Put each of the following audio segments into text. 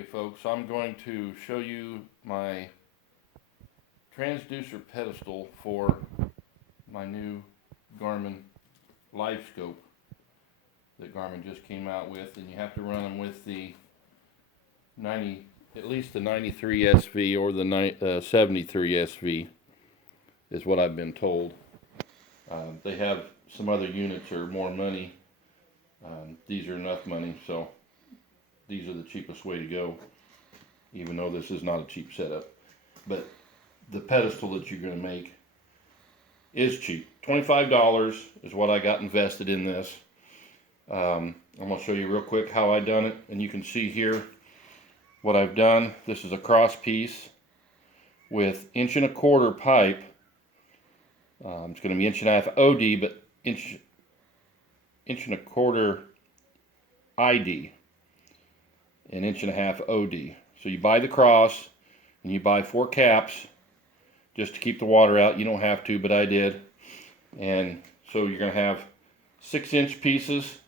Okay folks, I'm going to show you my transducer pedestal for my new Garmin livescope that Garmin just came out with, and you have to run them with the at least the 93 SV or the 73 SV is what I've been told. They have some other units or more money. These are enough money, so these are the cheapest way to go, even though this is not a cheap setup. But the pedestal that you're going to make is cheap. $25 is what I got invested in this. I'm going to show you real quick how I done it, and you can see here what I've done. This is a cross piece with 1.25" pipe. It's going to be 1.5" OD, but 1.25" ID. An 1.5" OD. So you buy the cross and you buy 4 caps just to keep the water out. You don't have to, but I did. And so you're going to have 6-inch pieces.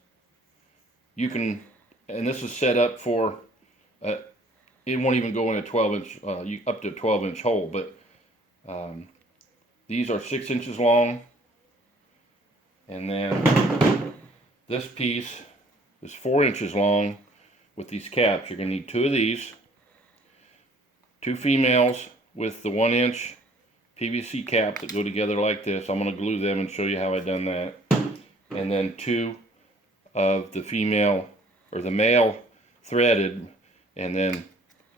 You can, and this is set up for, it won't even go in a 12-inch, up to a 12-inch hole, but these are 6 inches long. And then this piece is 4 inches long. With these caps, you're going to need 2 of these, 2 females with the 1-inch PVC cap that go together like this. I'm going to glue them and show you how I done that. And then 2 of the female or the male threaded, and then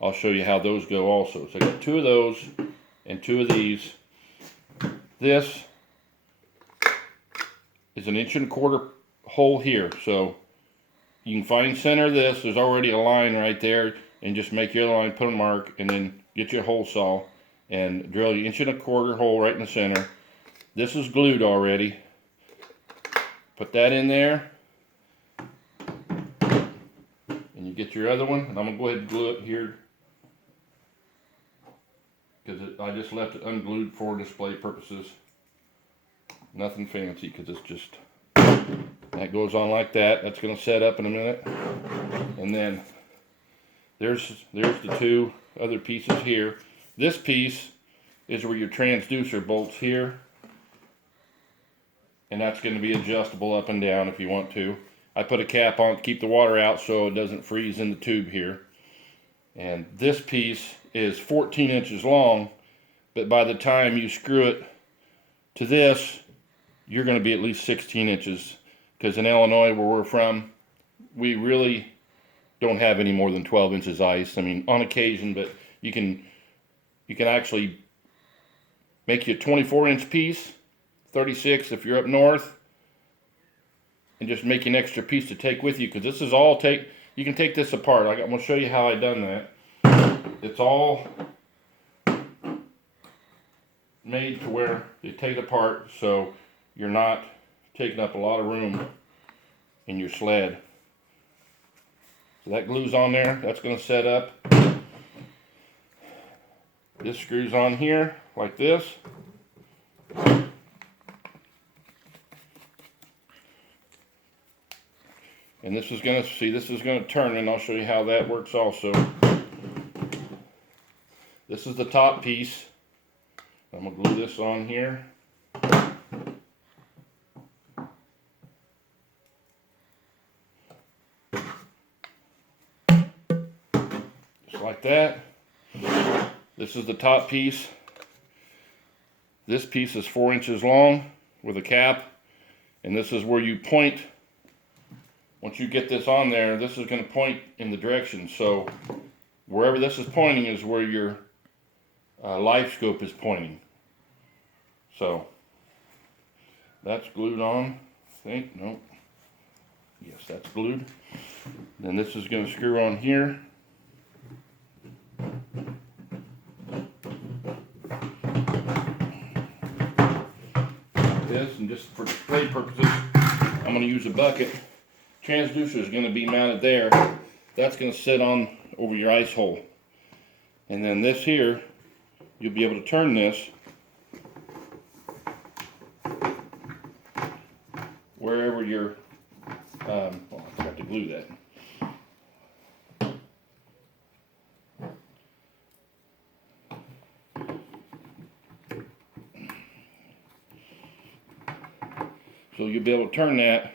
I'll show you how those go also. So I got 2 of those and 2 of these. This is an 1.25" hole here, so you can find center of this. There's already a line right there, and just make your other line, put a mark, and then get your hole saw and drill your 1.25" hole right in the center. This is glued already. Put that in there, and you get your other one. And I'm gonna go ahead and glue it here because I just left it unglued for display purposes. Nothing fancy, because it's just. That goes on like that. That's going to set up in a minute. And then there's the 2 other pieces here. This piece is where your transducer bolts here. And that's going to be adjustable up and down if you want to. I put a cap on to keep the water out so it doesn't freeze in the tube here. And this piece is 14 inches long, but by the time you screw it to this, you're going to be at least 16 inches. Because in Illinois, where we're from, we really don't have any more than 12 inches ice. I mean, on occasion, but you can actually make you a 24-inch piece, 36 if you're up north, and just make an extra piece to take with you. Because this is all you can take this apart. I'm going to show you how I done that. It's all made to where you take it apart, so you're not taking up a lot of room in your sled. So that glue's on there. That's going to set up. This screws on here like this. And this is going to turn, and I'll show you how that works also. This is the top piece. I'm going to glue this on here. Like that. This is the top piece. This piece is 4 inches long with a cap, and this is where you point. Once you get this on there, this is going to point in the direction, so wherever this is pointing is where your live scope is pointing. So that's glued on, I think. Nope. Yes, that's glued. Then this is going to screw on here. This, and just for display purposes, I'm going to use a bucket. Transducer is going to be mounted there. That's going to sit on over your ice hole. And then this here, you'll be able to turn this wherever you're, well, I forgot to glue that. So you'll be able to turn that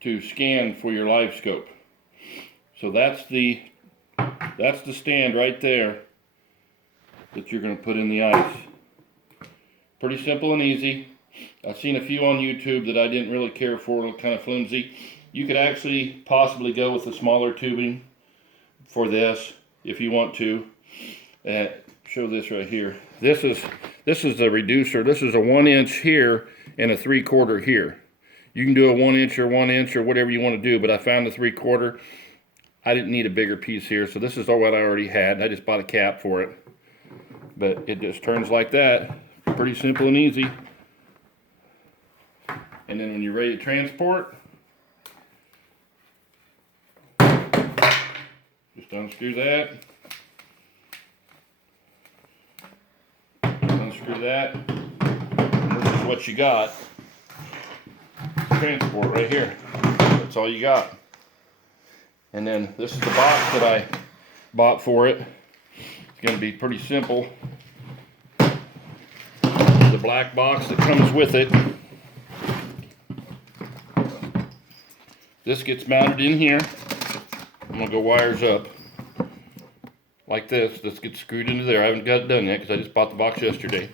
to scan for your live scope. So that's the stand right there that you're going to put in the ice. Pretty simple and easy. I've seen a few on YouTube that I didn't really care for, look kind of flimsy. You could actually possibly go with the smaller tubing for this if you want to. Show this right here. This is the reducer. This is a 1 inch here and a 3/4 here. You can do a 1 inch or 1 inch or whatever you want to do, but I found the 3/4. I didn't need a bigger piece here, so this is all what I already had. I just bought a cap for it. But it just turns like that. Pretty simple and easy. And then when you're ready to transport, just unscrew that. Unscrew that. And this is what you got. Transport right here. That's all you got. And then this is the box that I bought for it. It's going to be pretty simple. The black box that comes with it. This gets mounted in here. I'm going to go wires up like this. This gets screwed into there. I haven't got it done yet because I just bought the box yesterday.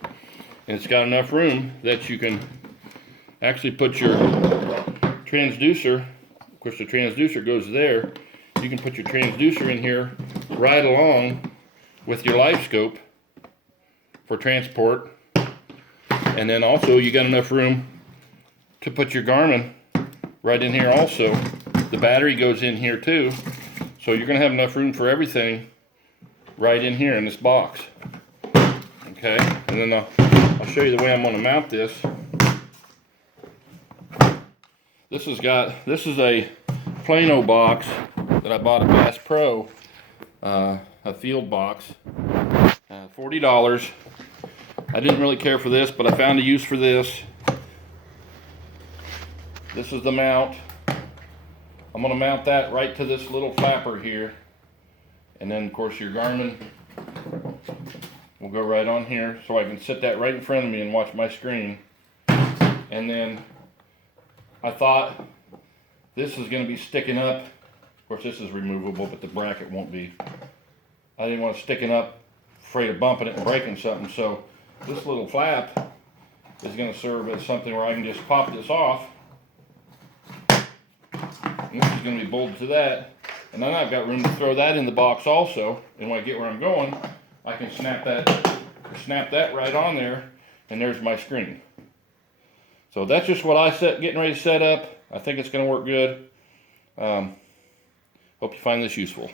And it's got enough room that you can actually put your transducer, of course the transducer goes there, you can put your transducer in here right along with your live scope for transport. And then also you got enough room to put your Garmin right in here also. The battery goes in here too. So you're going to have enough room for everything right in here in this box. Okay, and then I'll show you the way I'm going to mount this. This is a Plano box that I bought at Bass Pro, a field box, $40. I didn't really care for this, but I found a use for this. This is the mount. I'm going to mount that right to this little flapper here. And then of course your Garmin will go right on here, so I can sit that right in front of me and watch my screen. And then I thought this is going to be sticking up. Of course this is removable, but the bracket won't be. I didn't want it sticking up, afraid of bumping it and breaking something, so this little flap is going to serve as something where I can just pop this off. And this is going to be bolted to that. And then I've got room to throw that in the box also. And when I get where I'm going, I can snap that right on there, and there's my screen. So that's just what getting ready to set up. I think it's going to work good. Hope you find this useful.